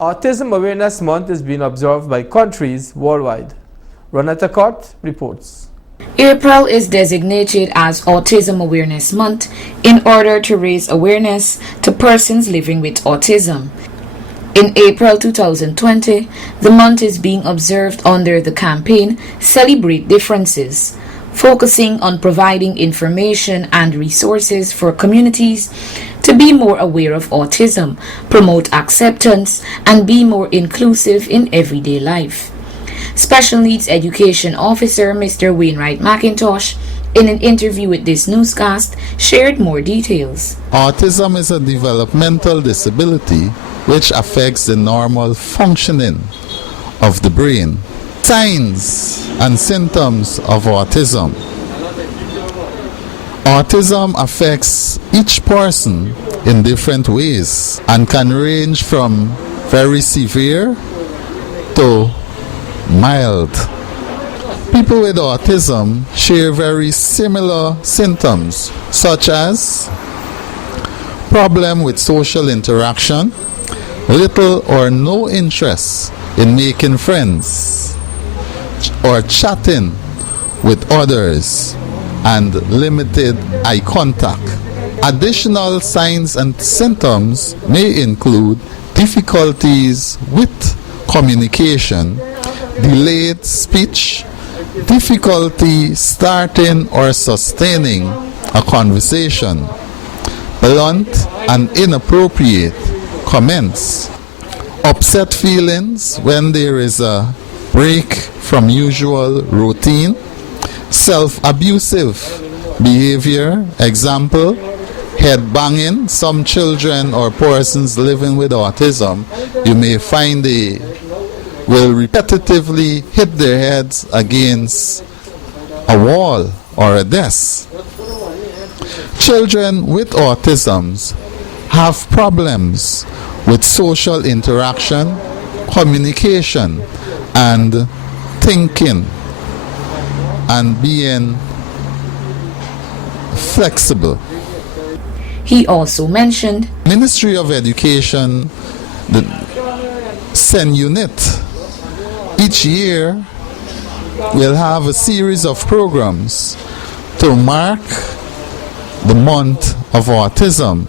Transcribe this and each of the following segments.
Autism Awareness Month is being observed by countries worldwide. Renata Cott reports. April is designated as Autism Awareness Month in order to raise awareness to persons living with autism. In April 2020, the month is being observed under the campaign Celebrate Differences, focusing on providing information and resources for communities to be more aware of autism, promote acceptance, and be more inclusive in everyday life. Special Needs Education Officer Mr. Wainwright McIntosh, in an interview with this newscast, shared more details. Autism is a developmental disability which affects the normal functioning of the brain. Signs and symptoms of autism. Autism affects each person in different ways and can range from very severe to mild. People with autism share very similar symptoms, such as problem with social interaction, little or no interest in making friends or chatting with others, and limited eye contact. Additional signs and symptoms may include difficulties with communication, delayed speech, difficulty starting or sustaining a conversation, blunt and inappropriate comments, upset feelings when there is a break from usual routine, self-abusive behavior, example, head banging. Some children or persons living with autism, you may find they will repetitively hit their heads against a wall or a desk. Children with autism have problems with social interaction, communication, and thinking, and being flexible. He also mentioned Ministry of Education, the SEN unit, each year will have a series of programs to mark the month of autism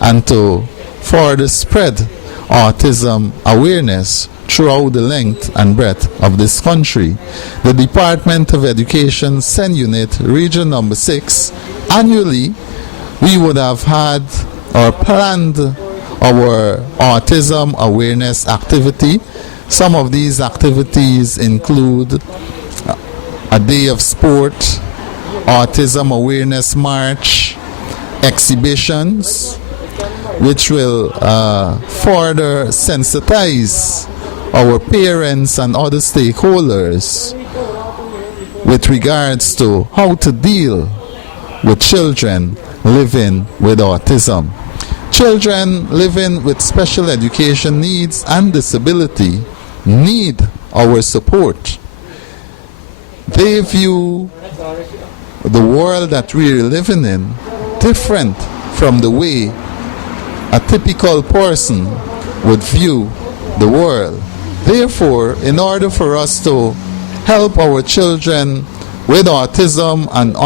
and to further spread autism awareness throughout the length and breadth of this country. The Department of Education SEN Unit, Region Number 6, annually we would have had or planned our autism awareness activity. Some of these activities include a day of sport, autism awareness march, exhibitions, which will further sensitize our parents and other stakeholders with regards to how to deal with children living with autism. Children living with special education needs and disability need our support. They view the world that we're living in different from the way a typical person would view the world. Therefore, in order for us to help our children with autism and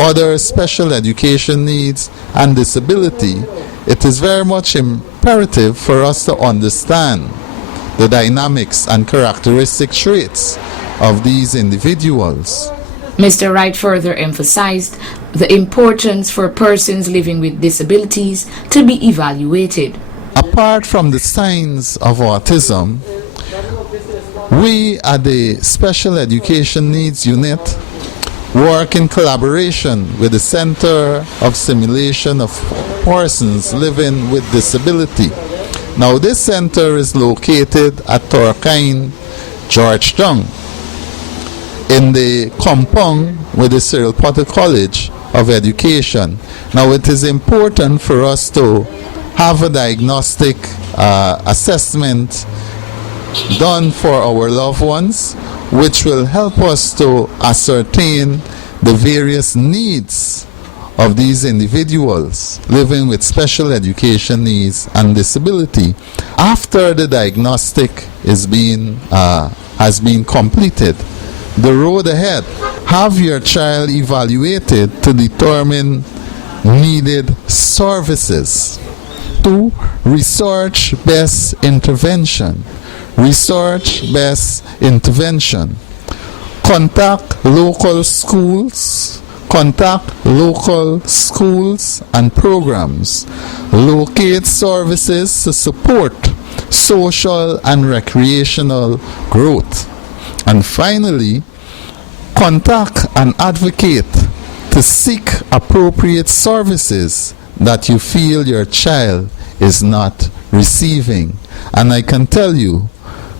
other special education needs and disability, it is very much imperative for us to understand the dynamics and characteristic traits of these individuals. Mr. Wright further emphasized the importance for persons living with disabilities to be evaluated. Apart from the signs of autism, we at the Special Education Needs Unit work in collaboration with the Center of Simulation of Persons Living with Disability. Now, this center is located at Turkine, Georgetown, in the compound with the Cyril Potter College of Education. Now, it is important for us to have a diagnostic assessment done for our loved ones, which will help us to ascertain the various needs of these individuals living with special education needs and disability after the diagnostic has been completed. The road ahead: have your child evaluated to determine needed services. 2. Research-based intervention. Research-based intervention. Contact local schools and programs. Locate services to support social and recreational growth. And finally, contact and advocate to seek appropriate services that you feel your child is not receiving. And I can tell you,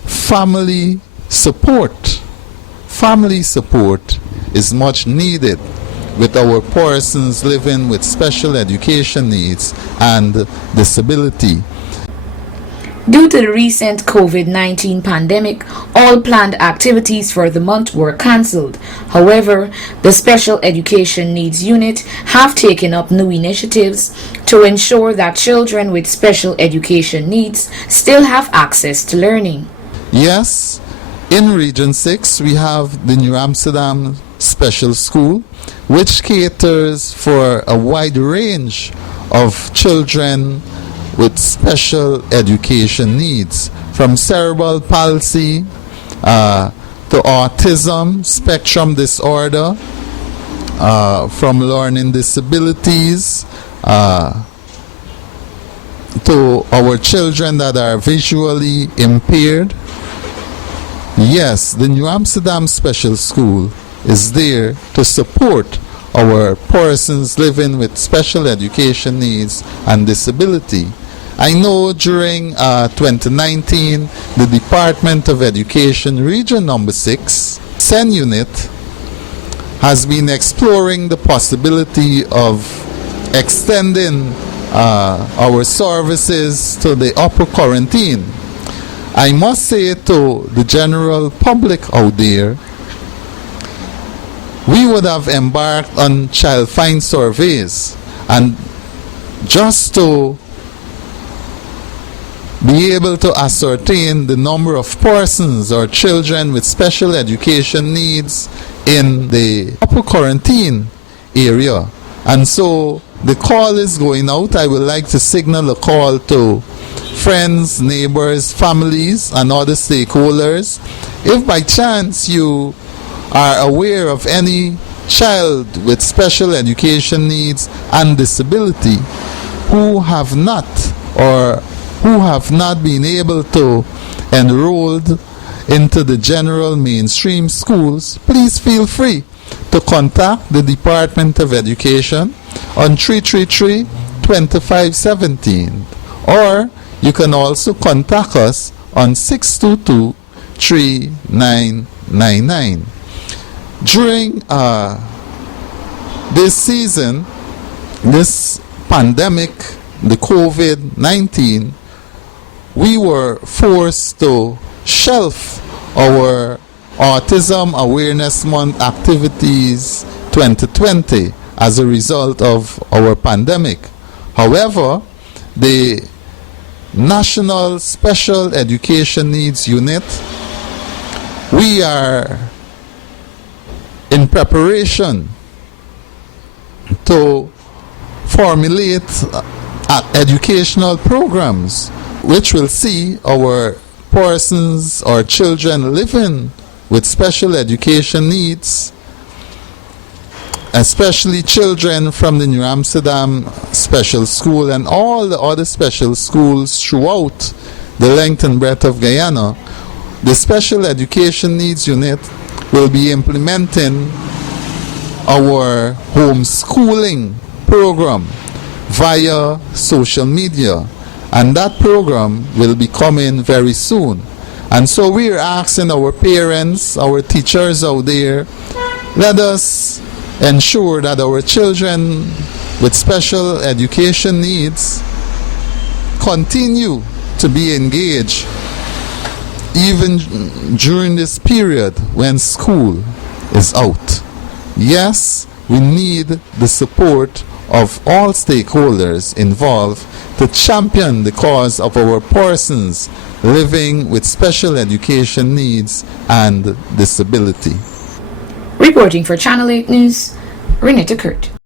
family support is much needed with our persons living with special education needs and disability. Due to the recent COVID-19 pandemic, all planned activities for the month were cancelled. However, the Special Education Needs Unit have taken up new initiatives to ensure that children with special education needs still have access to learning. Yes, in Region 6 we have the New Amsterdam Special School, which caters for a wide range of children with special education needs, from cerebral palsy to autism spectrum disorder, from learning disabilities to our children that are visually impaired. Yes, the New Amsterdam Special School is there to support our persons living with special education needs and disability. I know during 2019, the Department of Education Region Number 6, SEN Unit, has been exploring the possibility of extending our services to the upper quarantine. I must say to the general public out there, we would have embarked on child find surveys, and just to be able to ascertain the number of persons or children with special education needs in the upper quarantine area. And so the call is going out. I would like to signal a call to friends, neighbors, families, and other stakeholders. If by chance you are aware of any child with special education needs and disability who have not been able to enroll into the general mainstream schools, please feel free to contact the Department of Education on 333-2517, or you can also contact us on 622-3999. During this season, this pandemic, the COVID-19, we were forced to shelf our Autism Awareness Month activities 2020 as a result of our pandemic. However, the National Special Education Needs Unit, we are in preparation to formulate educational programs which will see our persons or children living with special education needs, especially children from the New Amsterdam Special School and all the other special schools throughout the length and breadth of Guyana. The Special Education Needs Unit will be implementing our homeschooling program via social media, and that program will be coming very soon. And so we are asking our parents, our teachers out there, let us ensure that our children with special education needs continue to be engaged even during this period when school is out. Yes, we need the support of all stakeholders involved to champion the cause of our persons living with special education needs and disability. Reporting for Channel 8 News, Renita Kurt.